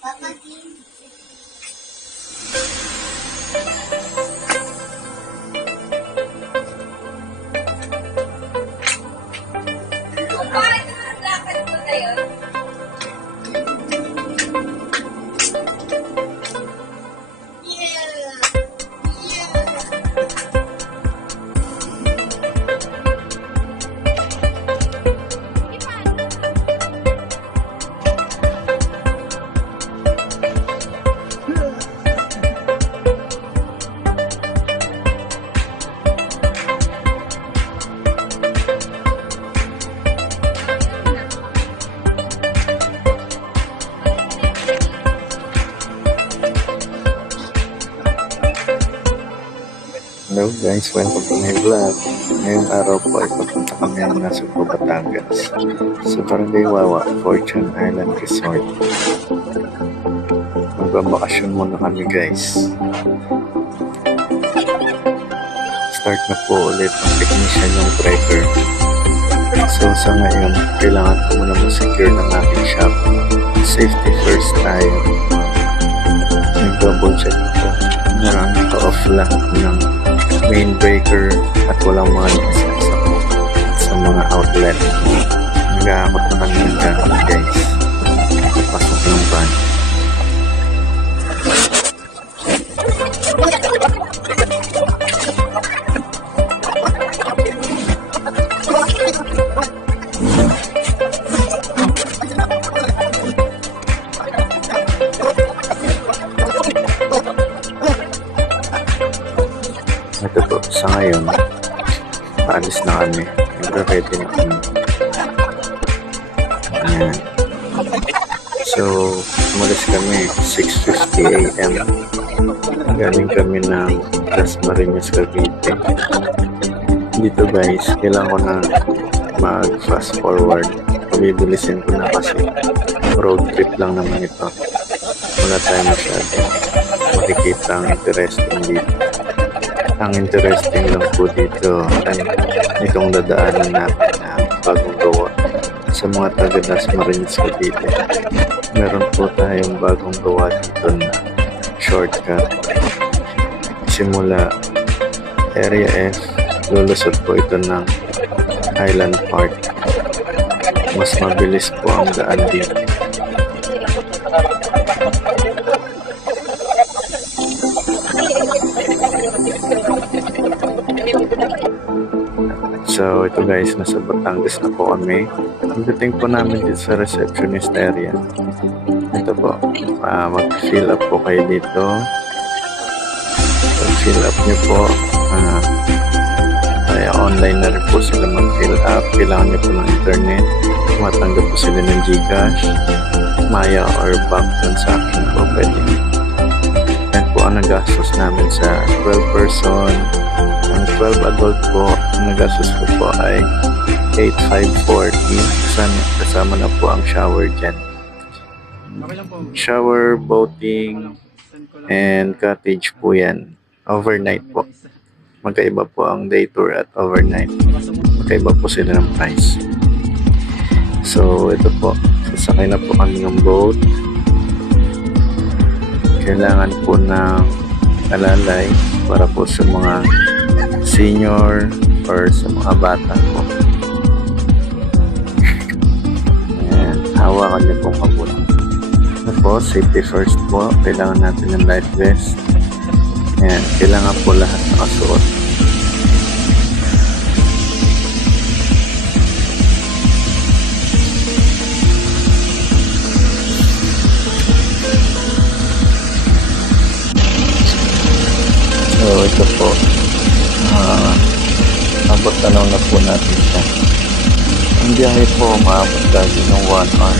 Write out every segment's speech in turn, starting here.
Hello guys, welcome to my vlog. Ngayong araw po ay papunta kami ng Nasugbo, Batangas sa Barangay Wawa, Fortune Island Resort. Magbabakasyon muna kami guys. Start na po ulit ang technician yung breaker. So sa ngayon, kailangan ko muna ma-secure ng aking shop. Safety first tayo. Nag-double check ito. Meron naka-off lahat ng main breaker at walang mga nasa sa mga outlet. Nag-aakot na kami ng gamit guys. Pasok ng van. Ito po, sa ngayon, paalis na kami. Nagre-ready na kami. Ayan. So, umalis kami 6:50 AM. Galing kami ng Dasmariñas, Cavite. Dito guys, kailangan ko na mag-fast forward. Pabibilisin ko na kasi road trip lang naman ito. Wala tayo masyado makikita ang interesting dito. Ang interesting lang po dito ay itong dadaanan natin na bagong gawa sa mga taga-Dasmariñas, Cavite. Meron po tayong bagong gawa dito na shortcut. Simula Area F, lulusot po ito ng Highland Park. Mas mabilis po ang daan dito. So ito guys, nasa Batangas na po kami. Pagdating po namin dito sa receptionist area. Ito po, mag-fill up po kayo dito. Pag-fill up nyo po, kaya online na rin po sila mag-fill up. Kailangan nyo po ng internet. Matanggap po sila ng GCash, Maya or bank transaction po pwede. Yan po ang nagastos namin sa 12 person. Ang 12 adult po, ang nagastos ko po ay 8,540. Kasama na po ang shower dyan. Shower, boating, and cottage po yan. Overnight po. Magkaiba po ang day tour at overnight. Magkaiba po sila ng price. So, ito po. Sasakay na po kami ng boat. Kailangan po ng alalay para po sa mga senior or sa mga bata po. Ayan, hawakan niyo pong mabuti. Ito po, safety first po. Kailangan natin ng life vest. Ayan, kailangan po lahat nakasuot. So, ito po. Abot tanaw na po natin siya. Ang biyahe po, maabot lagi ng 1 hour.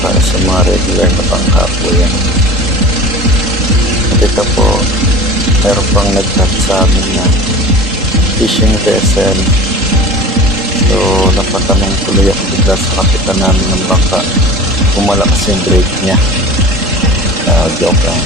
Para sa mga regular na pangkapo yan. At ito po, meron pang nag-chat sa amin na fishing vessel. So, napatanong tuloy ako bigla sa kapitan namin ng bangka kung malakas yung brake niya. Joke lang.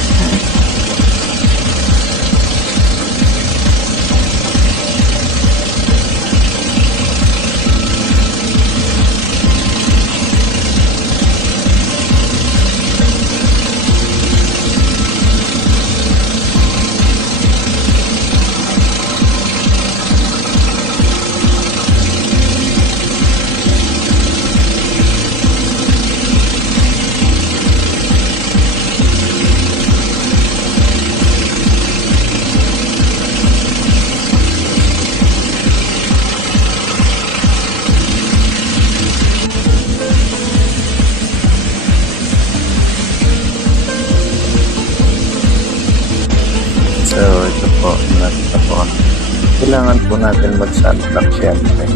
kailangan po natin mag-sunblock syempre.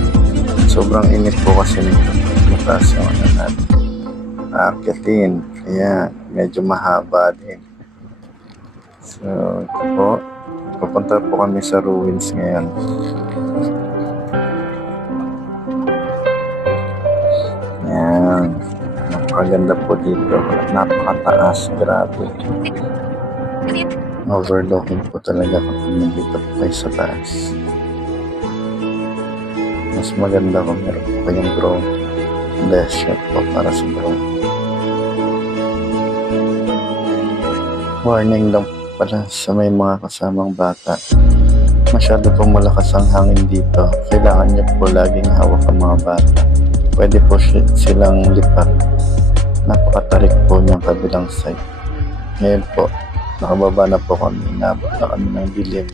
Sobrang init po kasi nito. Mataas yung ano natin. Akitin. Kaya medyo mahaba din. So, ito po. Pupunta po kami sa ruins ngayon. Ayan. Napakaganda po dito. At napakataas. Grabe. Overlooking po talaga kapag nandito po kayo sa taas. Mas maganda kung meron po kayong drone. Less shot po para sa drone. Warning lang pala sa may mga kasamang bata. Masyado pong malakas ang hangin dito. Kailangan niyo po laging hawak ang mga bata. Pwede po silang lipat. Napakatarik po niyang kabilang side. Ngayon po, nakababa na po kami. Inabot na kami ng dilim.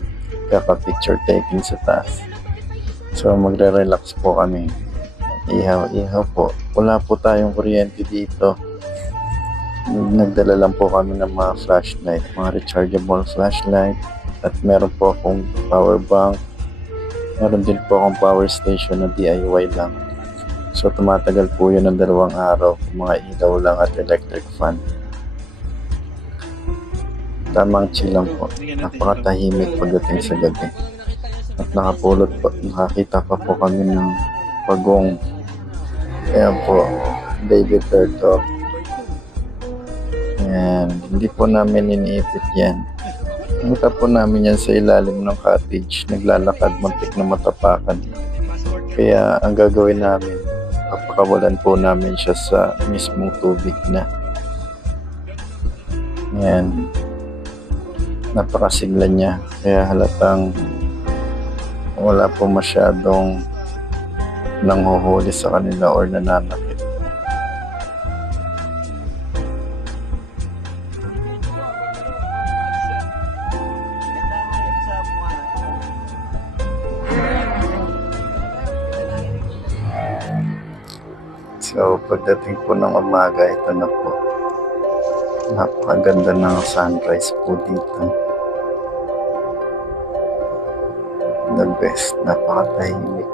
Kaka-picture taking sa taas. So magre-relax po kami. Ihaw po. Wala po tayong kuryente dito. Nagdala lang po kami ng mga flashlight, mga rechargeable flashlight, at meron po akong power bank. Meron din po akong power station na DIY lang. So tumatagal po yun ng 2 araw, mga ilaw lang at electric fan. Tamang chill lang po. Napakatahimik pagdating sa gabi. At nakakita pa po kami ng pagong. Ayan po, baby turtle. Ayan, hindi po namin iniipit yan. Nakita po namin yan sa ilalim ng cottage. Naglalakad, muntik na matapakan. Kaya ang gagawin namin, papakawalan po namin siya sa mismong tubig na. Ayan. Napakasigla niya. Kaya halatang wala po masyadong nanghuhuli sa kanila or nananakit. So, pagdating po ng umaga, ito na po. Napakaganda ng sunrise po dito. The best. Napakatahimik.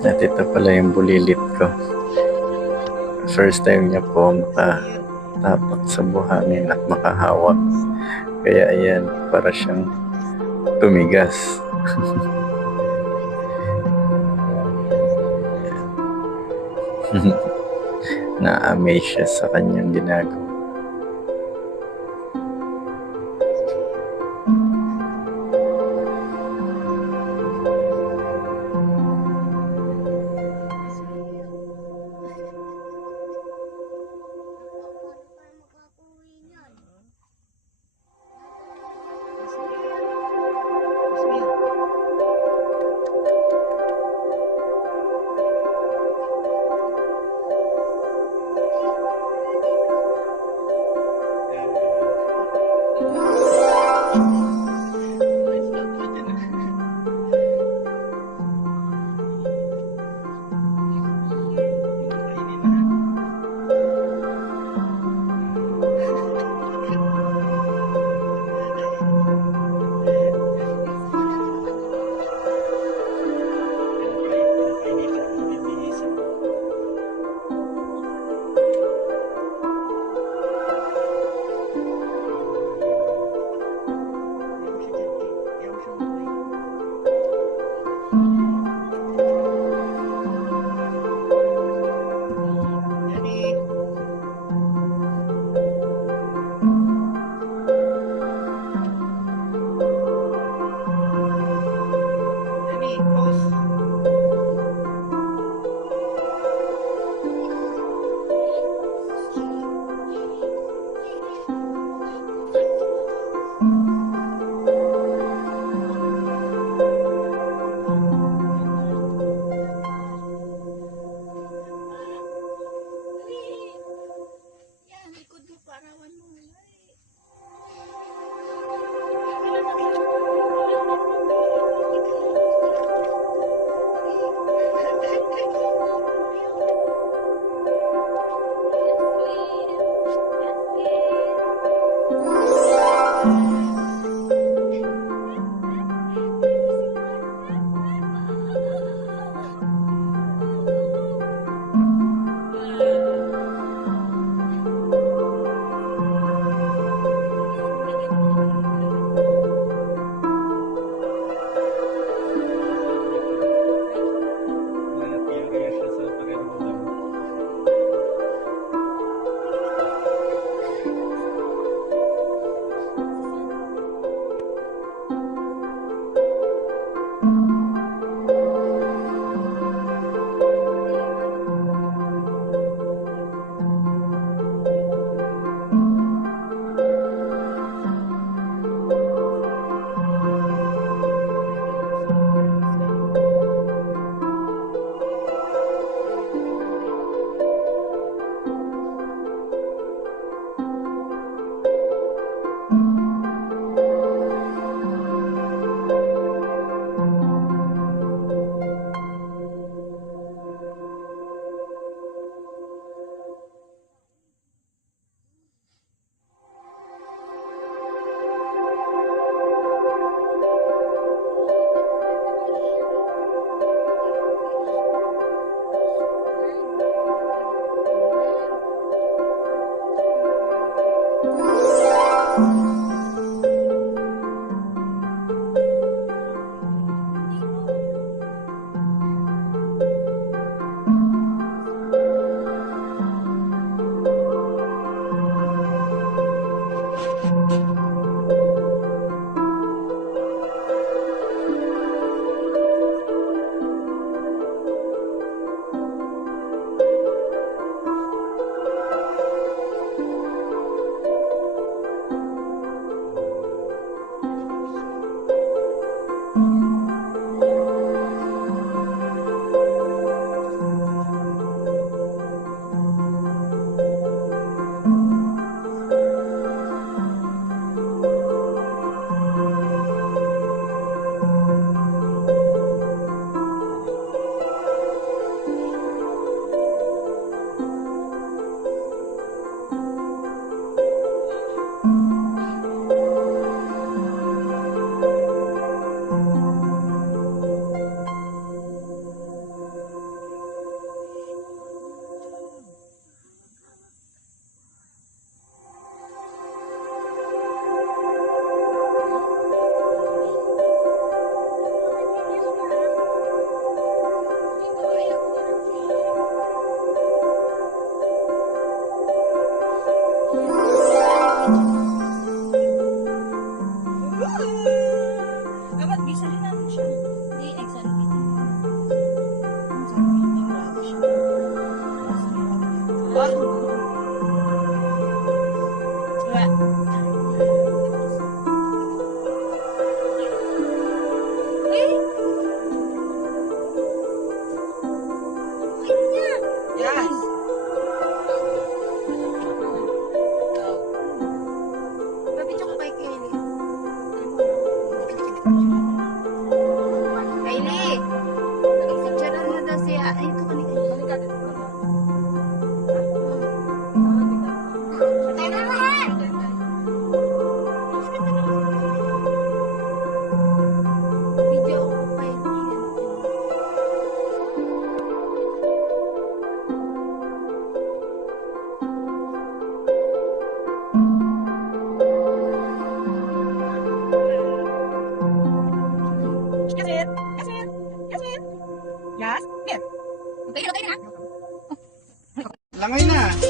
At ito pala yung bulilit ko. First time niya po makatapak sa buhangin at makahawak. Kaya ayan, para siyang tumigas. na-amaze siya sa kanyang ginagawa. Yes. Babidyo ko kay Kaylee. Kaylee! Nag-picturean mo daw siya. Ay, ito ka ni Kaylee. Patay na lahat! Video ko kay Yes, it. Yes, it. Yes, it. Patay na, patay na. Langay na.